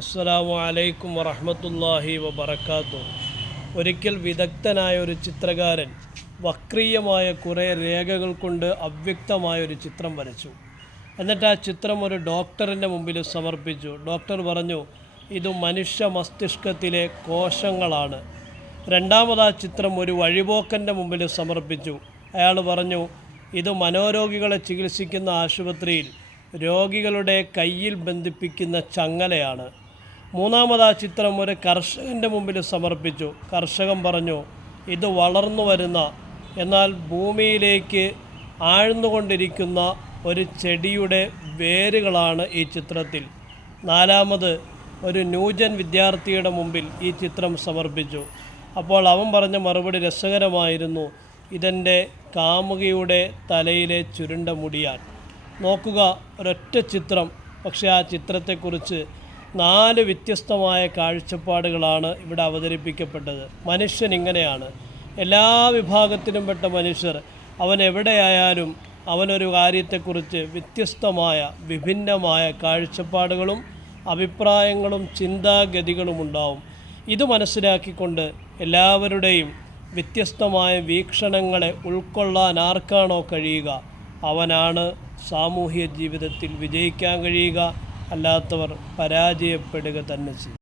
അസ്സലാമു അലൈക്കും വറഹ്മത്തുള്ളാഹി വബറകാതുഹു. ഒരിക്കൽ വിദഗ്ധനായ ഒരു ചിത്രകാരൻ വക്രീയമായ കുറേ രേഖകൾ കൊണ്ട് അവ്യക്തമായൊരു ചിത്രം വരച്ചു. എന്നിട്ട് ആ ചിത്രം ഒരു ഡോക്ടറിൻ്റെ മുമ്പിൽ സമർപ്പിച്ചു. ഡോക്ടർ പറഞ്ഞു, ഇത് മനുഷ്യ മസ്തിഷ്കത്തിലെ കോശങ്ങളാണ്. രണ്ടാമത് ആ ചിത്രം ഒരു വഴിപോക്കൻ്റെ മുമ്പിൽ സമർപ്പിച്ചു. അയാൾ പറഞ്ഞു, ഇത് മനോരോഗികളെ ചികിത്സിക്കുന്ന ആശുപത്രിയിൽ രോഗികളുടെ കയ്യിൽ ബന്ധിപ്പിക്കുന്ന ചങ്ങലയാണ്. മൂന്നാമത് ആ ചിത്രം ഒരു കർഷകൻ്റെ മുമ്പിൽ സമർപ്പിച്ചു. കർഷകൻ പറഞ്ഞു, ഇത് വളർന്നു വരുന്ന എന്നാൽ ഭൂമിയിലേക്ക് ആഴ്ന്നുകൊണ്ടിരിക്കുന്ന ഒരു ചെടിയുടെ വേരുകളാണ് ഈ ചിത്രത്തിൽ. നാലാമത് ഒരു ന്യൂജൻ വിദ്യാർത്ഥിയുടെ മുമ്പിൽ ഈ ചിത്രം സമർപ്പിച്ചു. അപ്പോൾ അവൻ പറഞ്ഞ മറുപടി രസകരമായിരുന്നു, ഇതെൻ്റെ കാമുകിയുടെ തലയിലെ ചുരുണ്ട മുടിയാൻ. നോക്കുക, ഒരൊറ്റ ചിത്രം, പക്ഷേ ആ ചിത്രത്തെക്കുറിച്ച് 4 വ്യത്യസ്തമായ കാഴ്ചപ്പാടുകളാണ് ഇവിടെ അവതരിപ്പിക്കപ്പെട്ടത്. മനുഷ്യൻ ഇങ്ങനെയാണ്. എല്ലാ വിഭാഗത്തിലും പെട്ട മനുഷ്യർ, അവൻ എവിടെയായാലും അവനൊരു കാര്യത്തെക്കുറിച്ച് വ്യത്യസ്തമായ വിഭിന്നമായ കാഴ്ചപ്പാടുകളും അഭിപ്രായങ്ങളും ചിന്താഗതികളും ഉണ്ടാവും. ഇത് മനസ്സിലാക്കിക്കൊണ്ട് എല്ലാവരുടെയും വ്യത്യസ്തമായ വീക്ഷണങ്ങളെ ഉൾക്കൊള്ളാൻ ആർക്കാണോ കഴിയുക, അവനാണ് സാമൂഹ്യ ജീവിതത്തിൽ വിജയിക്കാൻ കഴിയുക. അല്ലാത്തവർ പരാജയപ്പെടുക തന്നെ ചെയ്യും.